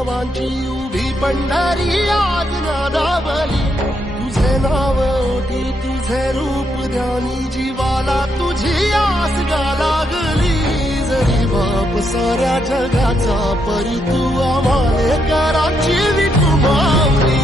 वैष्णवांची उभी पंढरी आज नादावली तुझे नाव ओठी तुझे रूप ध्यानी जीवाला तुझी आस गा लागली जरी बाप साऱ्या जगाचा परी तू आम्हाले कराची विठू माऊली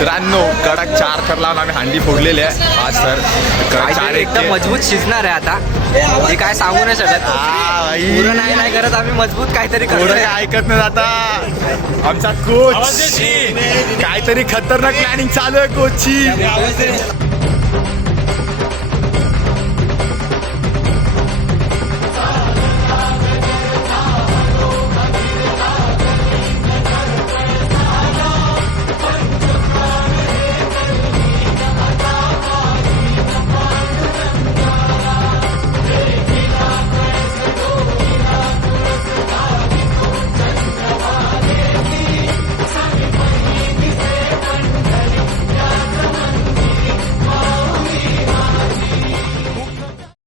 मित्रांनो कडक 4 थर लावून आम्ही हांडी फोडलेली आहे आज सर कडक एकदम मजबूत शिजणार आहे आता हे काय सांगू नाही शकत पुरं नाही करत आम्ही मजबूत काहीतरी थोडं ऐकत नाही आता आमचा कोच काहीतरी खतरनाक प्लॅनिंग चालू आहे कोचची